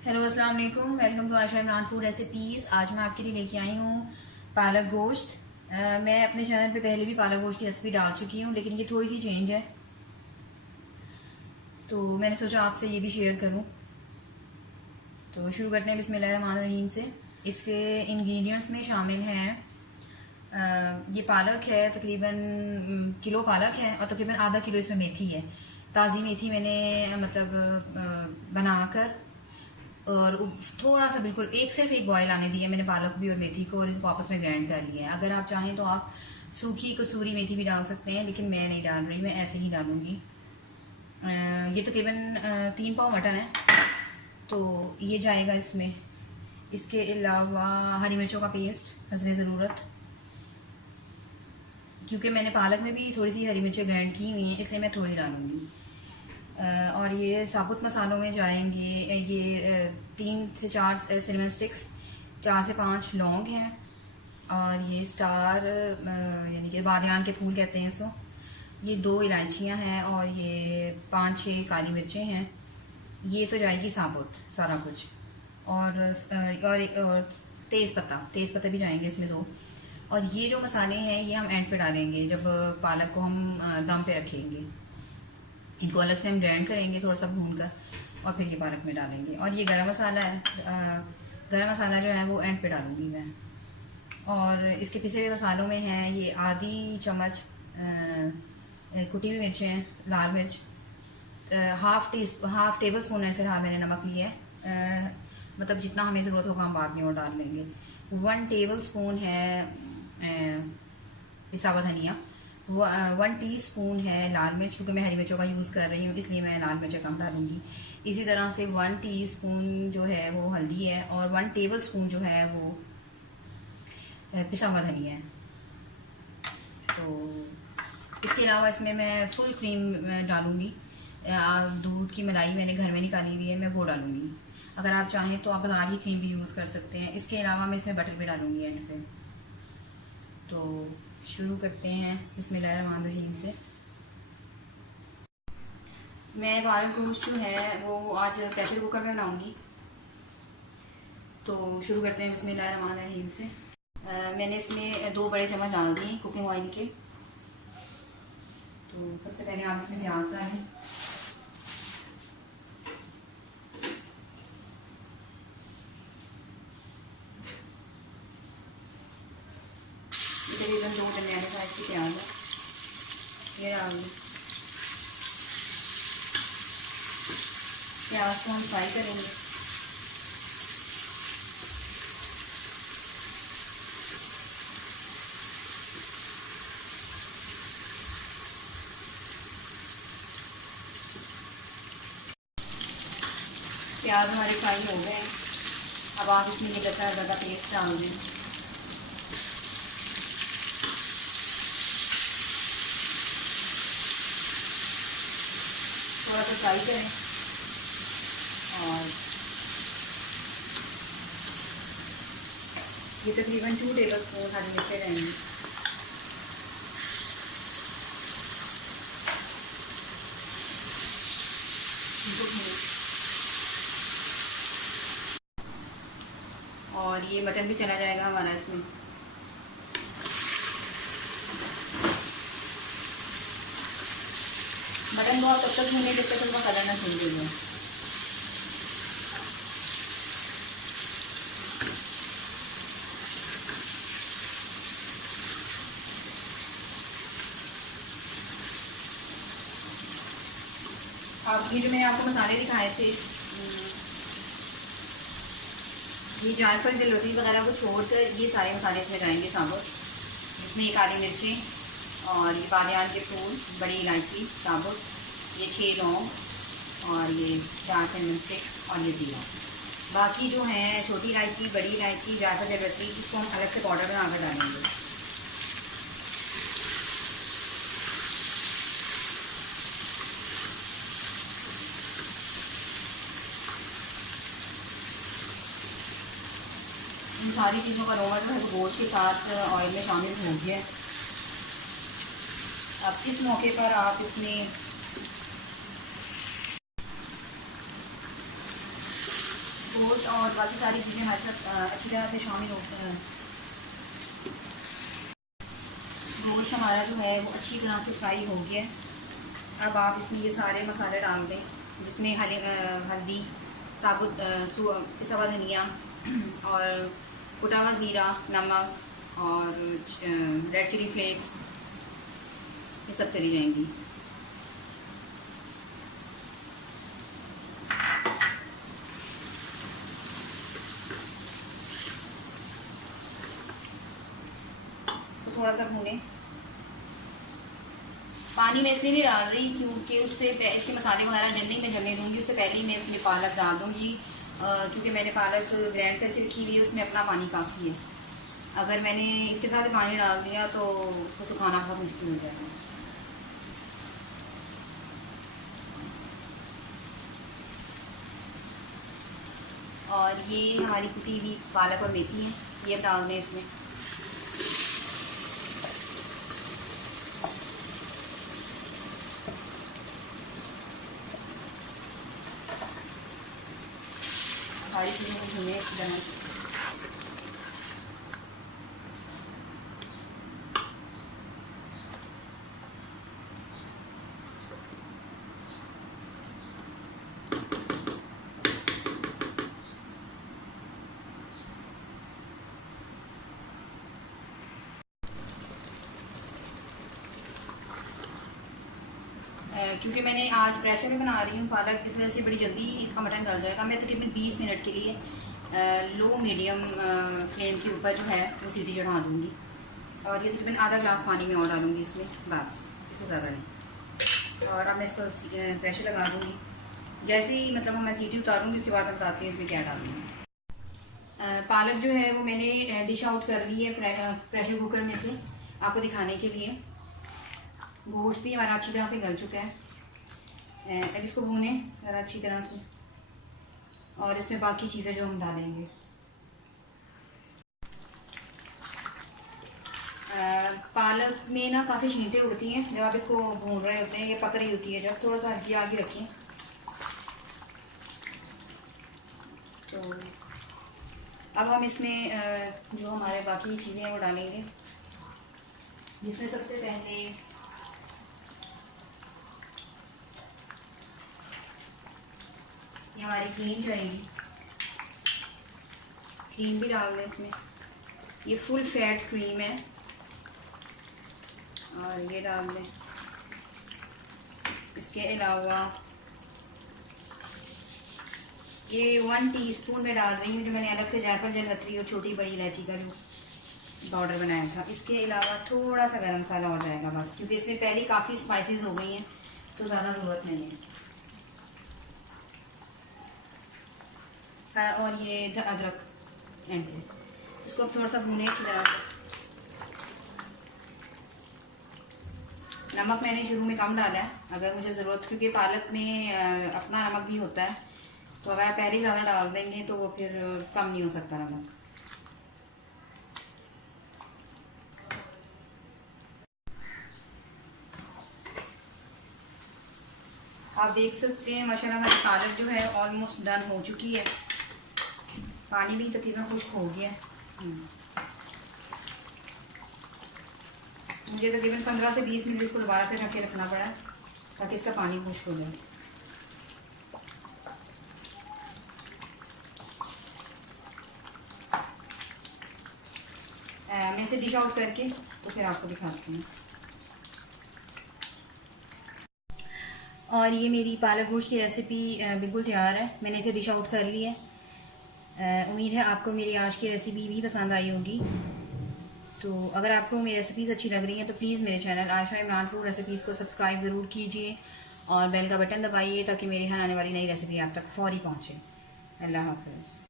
Hello अस्सलाम वालेकुम, welcome to Asha Imran food recipes. आज मैं आपके लिए लेके आई हूँ पालक गोश्त। मैं अपने चैनल पे पहले भी पालक गोश्त की रेसिपी डाल चुकी हूँ, लेकिन ये थोड़ी सी चेंज है, तो मैंने सोचा आपसे ये भी शेयर करूँ। तो शुरू करते हैं बिस्मिल्लाहिर्रहमानिर्रहीम से। इसके इंग्रेडिएंट्स में शामिल हैं ये पालक है, तकरीबन किलो पालक है और तकरीबन आधा किलो इसमें मेथी है। ताज़ी मेथी मैंने बनाकर और थोड़ा सा बिल्कुल सिर्फ एक बॉयल आने दी है मैंने पालक भी और मेथी को, और इसको आपस में ग्राइंड कर लिया है। अगर आप चाहें तो आप सूखी कसूरी मेथी भी डाल सकते हैं, लेकिन मैं नहीं डाल रही, मैं ऐसे ही डालूंगी। ये तकरीबन 3 पाव मटन है, तो ये जाएगा इसमें। इसके अलावा हरी मिर्चों का पेस्ट हस्बे ज़रूरत, क्योंकि मैंने पालक में भी थोड़ी सी हरी मिर्चें ग्राइंड की हुई हैं, इसलिए मैं थोड़ी डालूंगी। और ये साबुत मसालों में जाएंगे ये 3 से 4 सिनेमन स्टिक्स, 4 से 5 लौंग हैं, और ये स्टार यानी कि बादियान के फूल कहते हैं इसको, ये 2 इलायचियाँ हैं, और ये 5-6 काली मिर्चें हैं। ये तो जाएगी साबुत सारा कुछ। और तेज़ पत्ता भी जाएंगे इसमें 2। और ये जो मसाले हैं ये हम एंड पे डालेंगे जब पालक को हम दम पे रखेंगे। इनको अलग से हम ग्राइंड करेंगे थोड़ा सा भून कर, और फिर ये पालक में डालेंगे। और ये गरम मसाला है, गरम मसाला जो है वो एंड पे डालूंगी मैं। और इसके पिसे हुए मसालों में है ये आधी चम्मच कुटी हुई मिर्चें, लाल मिर्च, हाफ टेबल स्पून है, फिर हाँ मैंने नमक लिया है, मतलब जितना हमें ज़रूरत होगा हम बाद में और डाल लेंगे। 1 टेबल स्पून है पिसा हुआ धनिया, 1 टीस्पून है लाल मिर्च, क्योंकि मैं हरी मिर्चों का यूज़ कर रही हूँ इसलिए मैं लाल मिर्च कम डालूंगी। इसी तरह से 1 टीस्पून जो है वो हल्दी है, और 1 टेबल स्पून जो है वो पिसा हुआ धनिया है। तो इसके अलावा इसमें मैं फुल क्रीम डालूंगी। दूध की मलाई मैंने घर में निकाली हुई है, मैं वो डालूंगी। अगर आप चाहें तो आप बाजार की क्रीम भी यूज़ कर सकते हैं। इसके अलावा मैं इसमें बटर भी डालूंगी एंड पे। तो शुरू करते हैं बिस्मिल्लाहिर्रहमानिर्रहीम से। मैं पालक गोश्त जो है वो आज प्रेशर कुकर में बनाऊंगी, तो शुरू करते हैं बिस्मिल्लाहिर्रहमानिर्रहीम से। मैंने इसमें 2 बड़े चम्मच डाल दिए कुकिंग ऑयल के। तो सबसे पहले आप इसमें प्याज डालें, तकरीबन 2 टमाटर साइज की प्याज है, ये डाल दें। प्याज को हम फ्राई करेंगे। प्याज हमारे फ्राई हो गए हैं, अब आप इसमें ये ज़्यादा पेस्ट डाल दें। थोड़ा सा फ्राई करें, और ये तकरीबन 2 टेबल स्पून हरी मिर्चें रहेंगी। और ये मटन भी चला जाएगा हमारा इसमें। मटन बहुत तब तक भूने जब तक उनका कलर ना छूट जाए। अब ये जो मैंने आपको मसाले दिखाए थे, ये जायफल जलौटी वगैरह को छोड़कर ये सारे मसाले इसमें जाएंगे साबुत। इसमें ये काली मिर्ची, और ये बादियान के फूल, बड़ी इलायची साबुत, ये 6 लौंग, और ये 4 सिनेमन स्टिक्स, और ये जीरा। बाकी जो है छोटी इलायची, बड़ी इलायची, जायफल जलौटी, इसको हम अलग से पाउडर बना कर डालेंगे। इन सारी चीज़ों का अरोमा जो है वो गोश्त के साथ ऑयल में शामिल हो गया है। अब इस मौके पर आप इसमें गोश्त और बाकी सारी चीज़ें हमारे साथ अच्छी तरह से शामिल होती हैं। गोश्त हमारा जो है वो अच्छी तरह से फ्राई हो गया है। अब आप इसमें ये सारे मसाले डाल दें, जिसमें हल्दी, साबुत पिसा हुआ धनिया और कुटा हुआ ज़ीरा, नमक और रेड चिली फ्लेक्स, ये सब चली जाएंगी। तो थोड़ा सा भूनें। पानी मैं इसलिए नहीं डाल रही क्योंकि उससे इसके मसाले वगैरह जल्दी मैं जलने दूंगी, उससे पहले ही मैं इसमें पालक डाल दूंगी, क्योंकि मैंने पालक ग्राइंड करके रखी हुई है, उसमें अपना पानी काफ़ी है। अगर मैंने इसके साथ पानी डाल दिया तो खाना बहुत मुश्किल हो जाएगा। और ये हमारी कुटी हुई पालक और मेथी है, ये अब डाल दें इसमें। सारी चीज़ों को भूनें अच्छी तरह से। क्योंकि मैंने आज प्रेशर में बना रही हूँ पालक, इस वजह से बड़ी जल्दी इसका मटन गल जाएगा। मैं तकरीबन 20 मिनट के लिए लो मीडियम फ्लेम के ऊपर जो है वो सीटी चढ़ा दूँगी, और ये तकरीबन आधा ग्लास पानी में और डालूँगी इसमें, बस इससे ज़्यादा नहीं। और अब मैं इसको प्रेशर लगा दूँगी। जैसे ही मतलब मैं सीटी उतारूँगी उसके बाद मैं बताती हूँ इसमें क्या डालूँगी। पालक जो है वो मैंने डिश आउट कर ली है प्रेशर कुकर में से, आपको दिखाने के लिए। गोश्त भी हमारा अच्छी तरह से गल चुका है। अब इसको भूनें ज़रा अच्छी तरह से, और इसमें बाकी चीज़ें जो हम डालेंगे। पालक में ना काफ़ी छींटें उड़ती हैं जब आप इसको भून रहे होते हैं, ये पक रही होती है जब, थोड़ा सा हल्की आगे रखें। तो अब हम इसमें जो हमारे बाकी चीज़ें हैं वो डालेंगे, जिसमें सबसे पहले ये हमारी क्रीम जाएगी। क्रीम भी डाल दें इसमें, ये फुल फैट क्रीम है, और ये डाल दें। इसके अलावा ये 1 टीस्पून में डाल रही हूँ, जो मैंने अलग से जायफल, जलवतरी और छोटी बड़ी इलायची का जो पाउडर बनाया था। इसके अलावा थोड़ा सा गरम मसाला हो जाएगा बस, क्योंकि इसमें पहले काफ़ी स्पाइसेस हो गई हैं तो ज़्यादा ज़रूरत नहीं है। और ये अदरक एंड इसको अब थोड़ा सा भूनें अच्छी तरह से। नमक मैंने शुरू में कम डाला है, अगर मुझे ज़रूरत, क्योंकि पालक में अपना नमक भी होता है, तो अगर आप पहले ही ज़्यादा डाल देंगे तो वो फिर कम नहीं हो सकता नमक। आप देख सकते हैं माशाल्लाह हमारी पालक जो है ऑलमोस्ट डन हो चुकी है। पानी भी तकरीबन खुश्क हो गया है। मुझे तकरीबन 15 से 20 मिनट इसको दोबारा से ढक के रखना पड़ा ताकि इसका पानी खुश्क हो जाए। मैं इसे डिश आउट करके तो फिर आपको दिखाती हूँ। और ये मेरी पालक गोश्त की रेसिपी बिल्कुल तैयार है, मैंने इसे डिश आउट कर ली है। उम्मीद है आपको मेरी आज की रेसिपी भी पसंद आई होगी। तो अगर आपको मेरी रेसिपीज़ अच्छी लग रही हैं तो प्लीज़ मेरे channel Ayesha Imran food recipes को सब्सक्राइब ज़रूर कीजिए और बेल का बटन दबाइए ताकि मेरे यहाँ आने वाली नई रेसिपी आप तक फौरी पहुँचे। अल्लाह हाफ़िज़।